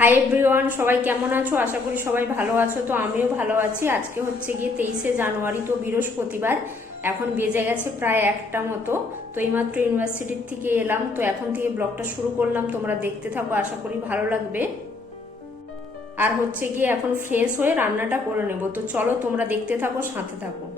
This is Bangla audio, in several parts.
হাই এভরিওয়ান সবাই কেমন আছো? আশা করি সবাই ভালো আছো। তো আমিও ভালো আছি। আজকে হচ্ছে গিয়ে তেইশে জানুয়ারি, তো বৃহস্পতিবার। এখন বেজে গেছে প্রায় একটা মতো। তো এইমাত্র ইউনিভার্সিটির থেকে এলাম। তো এখন থেকে ব্লগটা শুরু করলাম। তোমরা দেখতে থাকো, আশা করি ভালো লাগবে। আর হচ্ছে গিয়ে এখন ফ্রেশ হয়ে রান্নাটা করে নেব। তো চলো তোমরা দেখতে থাকো, সাথে থাকো।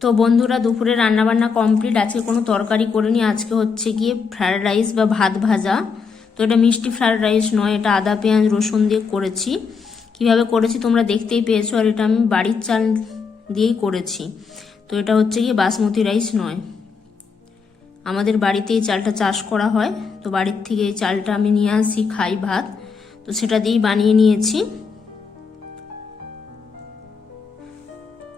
তো বন্ধুরা, দুপুরে রান্নাবান্না কমপ্লিট আজকে কোনো তরকারি করিনি। আজকে হচ্ছে গিয়ে ফ্রায়েড রাইস বা ভাত ভাজা। তো এটা মিষ্টি ফ্রায়েড রাইস নয়, এটা আদা, পেঁয়াজ, রসুন দিয়ে করেছি। কীভাবে করেছি তোমরা দেখতেই পেয়েছ, আর এটা আমি বাড়ির চাল দিয়েই করেছি। তো এটা হচ্ছে গিয়ে বাসমতি রাইস নয়। আমাদের বাড়িতে এই চালটা চাষ করা হয়। তো বাড়ির থেকে এই চালটা আমি নিয়ে আসি, খাই ভাত। তো সেটা দিয়েই বানিয়ে নিয়েছি।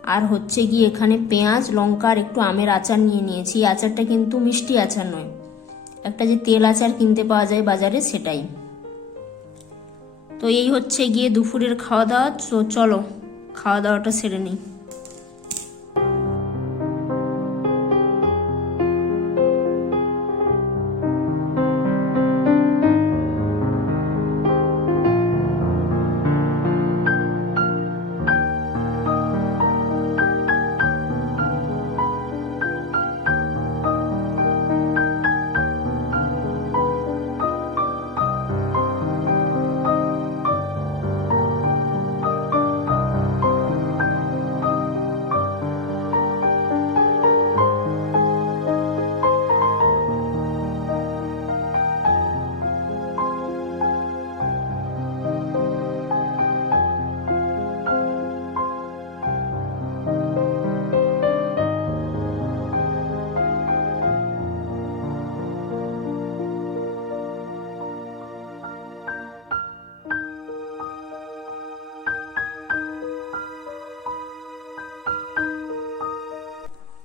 আর হচ্ছে গিয়ে এখানে পেঁয়াজ লঙ্কা আর একটু আমের আচার নিয়ে নিয়েছি। এই আচারটা কিন্তু মিষ্টি আচার নয়। একটা যে তেল আচার কিনতে পাওয়া যায় বাজারে সেটাই। তো এই হচ্ছে গিয়ে দুপুরের খাওয়া দাওয়া। চলো, খাওয়া দাওয়াটা সেরে নিই।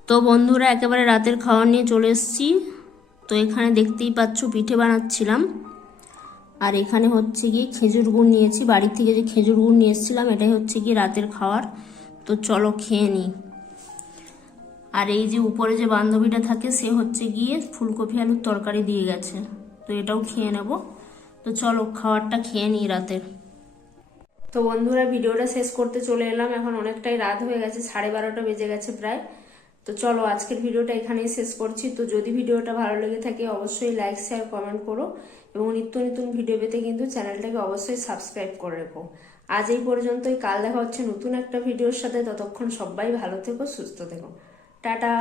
তো বন্ধুরা, একেবারে রাতের খাওয়া নিয়ে চলে এসেছি। তো এখানে দেখতেই পাচ্ছ, পিঠে বানাচ্ছিলাম। আর এখানে হচ্ছে গিয়ে খেজুর গুড় নিয়েছি। বাড়ি থেকে যে খেজুর গুড় নিয়ে এসেছিলাম, এটাই হচ্ছে গিয়ে রাতের খাওয়ার তো চলো খেয়ে নিই। আর এই যে উপরে যে বান্ধবীটা থাকে, সে হচ্ছে গিয়ে ফুলকপি আলুর তরকারি দিয়ে গেছে। তো এটাও খেয়ে নেব। তো চলো খাবারটা খেয়ে নিই রাতের। তো বন্ধুরা, ভিডিওটা শেষ করতে চলে এলাম। এখন অনেকটাই রাত হয়ে গেছে, সাড়ে বারোটা বেজে গেছে প্রায়। তো চলো আজকের ভিডিওটা এখানেই শেষ করছি। তো যদি ভিডিওটা ভালো লেগে থাকে, অবশ্যই লাইক শেয়ার কমেন্ট করো এবং নিত্য নতুন ভিডিও পেতে কিন্তু চ্যানেলটাকে অবশ্যই সাবস্ক্রাইব করে রেখো। আজ এই পর্যন্তই। কাল দেখা হচ্ছে নতুন একটা ভিডিওর সাথে। ততক্ষণ সবাই ভালো থেকো, সুস্থ থেকো। টাটা!